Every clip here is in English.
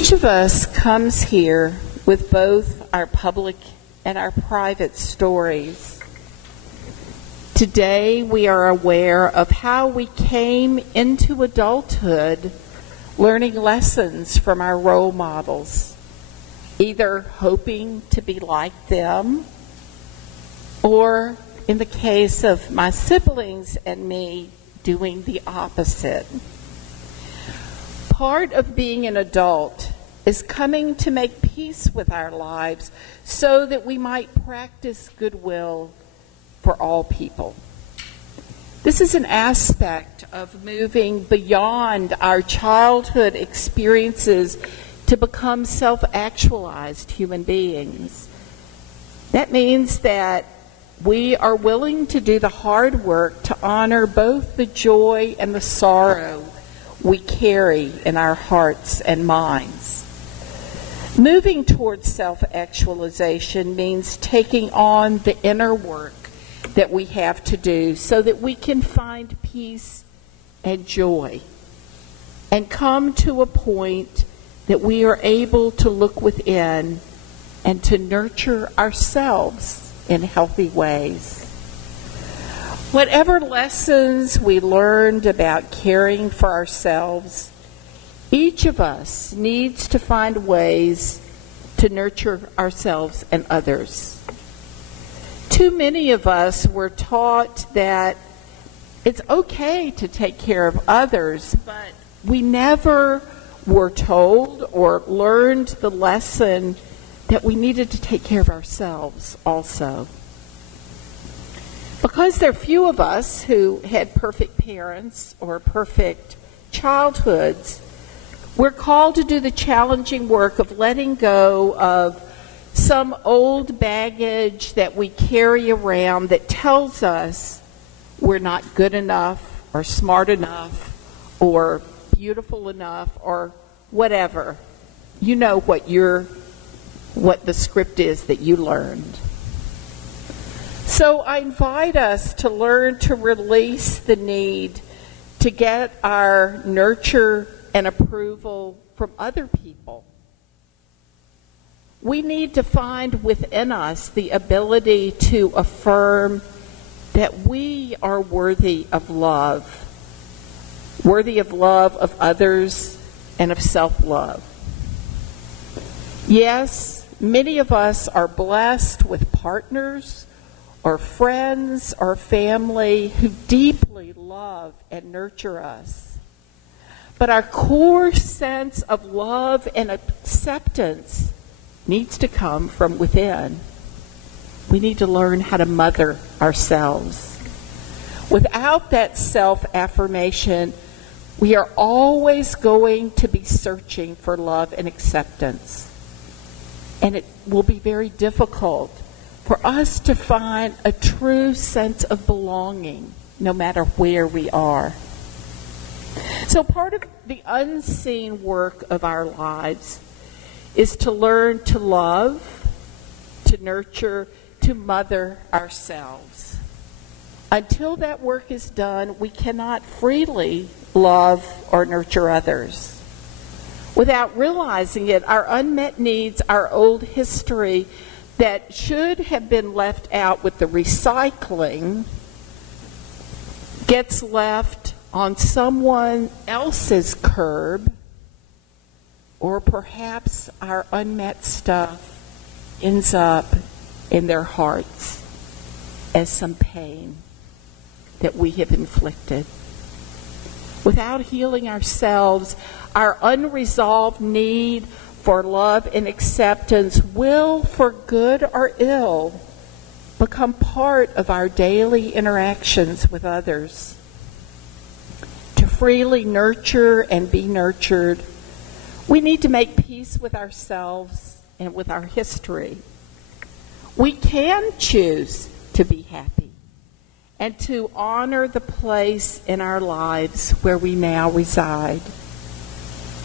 Each of us comes here with both our public and our private stories. Today we are aware of how we came into adulthood learning lessons from our role models, either hoping to be like them, or in the case of my siblings and me, doing the opposite. Part of being an adult is coming to make peace with our lives so that we might practice goodwill for all people. This is an aspect of moving beyond our childhood experiences to become self-actualized human beings. That means that we are willing to do the hard work to honor both the joy and the sorrow we carry in our hearts and minds. Moving towards self-actualization means taking on the inner work that we have to do so that we can find peace and joy and come to a point that we are able to look within and to nurture ourselves in healthy ways. Whatever lessons we learned about caring for ourselves, each of us needs to find ways to nurture ourselves and others. Too many of us were taught that it's okay to take care of others, but we never were told or learned the lesson that we needed to take care of ourselves also. Because there are few of us who had perfect parents or perfect childhoods, we're called to do the challenging work of letting go of some old baggage that we carry around that tells us we're not good enough or smart enough or beautiful enough or whatever. You know what the script is that you learned. So I invite us to learn to release the need to get our nurture and approval from other people. We need to find within us the ability to affirm that we are worthy of love of others and of self-love. Yes, many of us are blessed with partners or friends or family who deeply love and nurture us. But our core sense of love and acceptance needs to come from within. We need to learn how to mother ourselves. Without that self-affirmation, we are always going to be searching for love and acceptance. And it will be very difficult for us to find a true sense of belonging no matter where we are. So part of the unseen work of our lives is to learn to love, to nurture, to mother ourselves. Until that work is done, we cannot freely love or nurture others. Without realizing it, our unmet needs, our old history that should have been left out with the recycling gets left on someone else's curb, or perhaps our unmet stuff ends up in their hearts as some pain that we have inflicted. Without healing ourselves, our unresolved need for love and acceptance will, for good or ill, become part of our daily interactions with others. To freely nurture and be nurtured, we need to make peace with ourselves and with our history. We can choose to be happy and to honor the place in our lives where we now reside.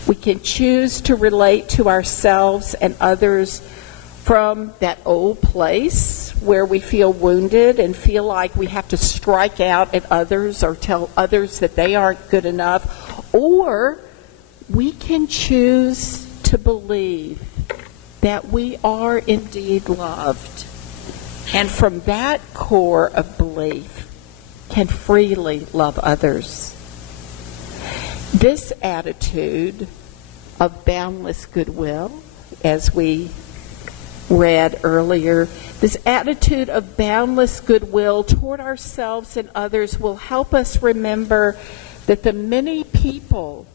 We can choose to relate to ourselves and others from that old place where we feel wounded and feel like we have to strike out at others or tell others that they aren't good enough. Or we can choose to believe that we are indeed loved, and from that core of belief can freely love others. This attitude of boundless goodwill, as we read earlier, this attitude of boundless goodwill toward ourselves and others will help us remember that the many people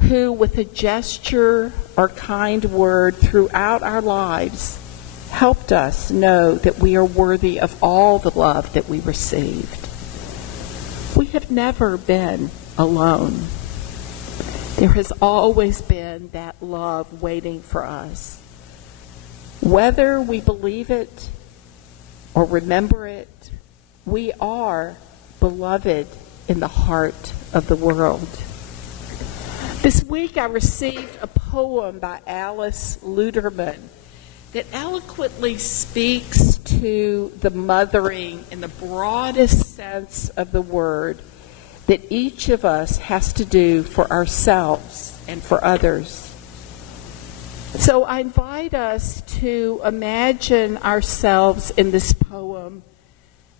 who, with a gesture or kind word throughout our lives, helped us know that we are worthy of all the love that we received. We have never been alone. There has always been that love waiting for us. Whether we believe it or remember it, we are beloved in the heart of the world. This week I received a poem by Alice Luterman that eloquently speaks to the mothering in the broadest sense of the word that each of us has to do for ourselves and for others. So I invite us to imagine ourselves in this poem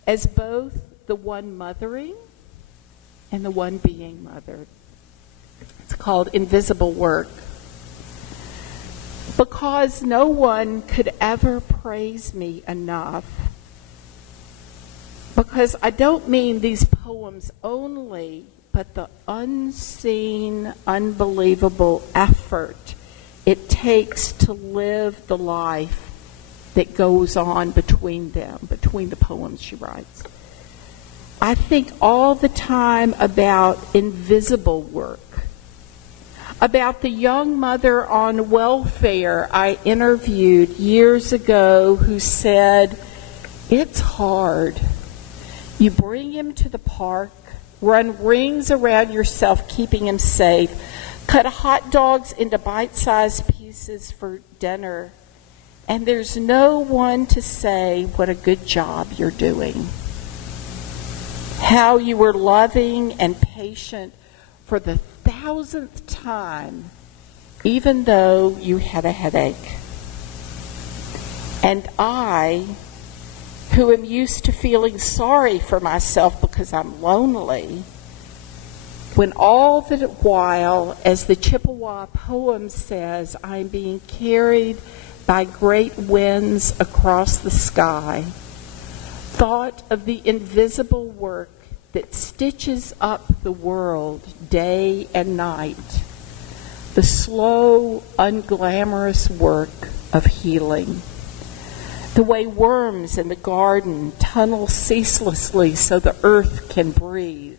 as both the one mothering and the one being mothered. It's called Invisible Work. Because no one could ever praise me enough, because I don't mean these poems only, but the unseen, unbelievable effort it takes to live the life that goes on between them, between the poems she writes. I think all the time about invisible work, about the young mother on welfare I interviewed years ago who said, "It's hard. You bring him to the park, run rings around yourself keeping him safe, cut hot dogs into bite-sized pieces for dinner, and there's no one to say what a good job you're doing. How you were loving and patient for the 1,000th time, even though you had a headache. And I, who am used to feeling sorry for myself because I'm lonely, when all the while, as the Chippewa poem says, I'm being carried by great winds across the sky, thought of the invisible work that stitches up the world day and night, the slow, unglamorous work of healing. The way worms in the garden tunnel ceaselessly so the earth can breathe,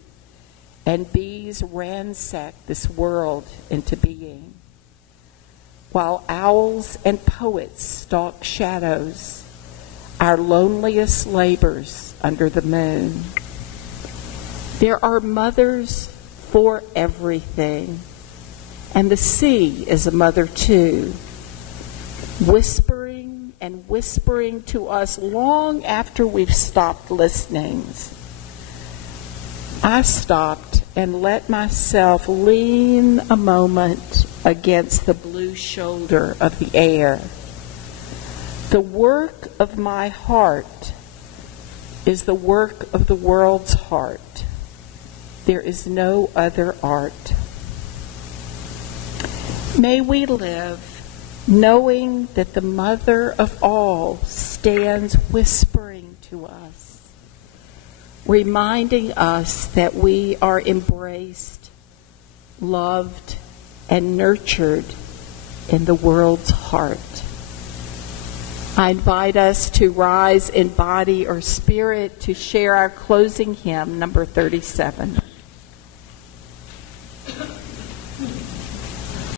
and bees ransack this world into being, while owls and poets stalk shadows, our loneliest labors under the moon. There are mothers for everything, and the sea is a mother too, whispering and whispering to us long after we've stopped listening. I stopped and let myself lean a moment against the blue shoulder of the air. The work of my heart is the work of the world's heart. There is no other art. May we live knowing that the mother of all stands whispering to us, reminding us that we are embraced, loved, and nurtured in the world's heart. I invite us to rise in body or spirit to share our closing hymn, number 37.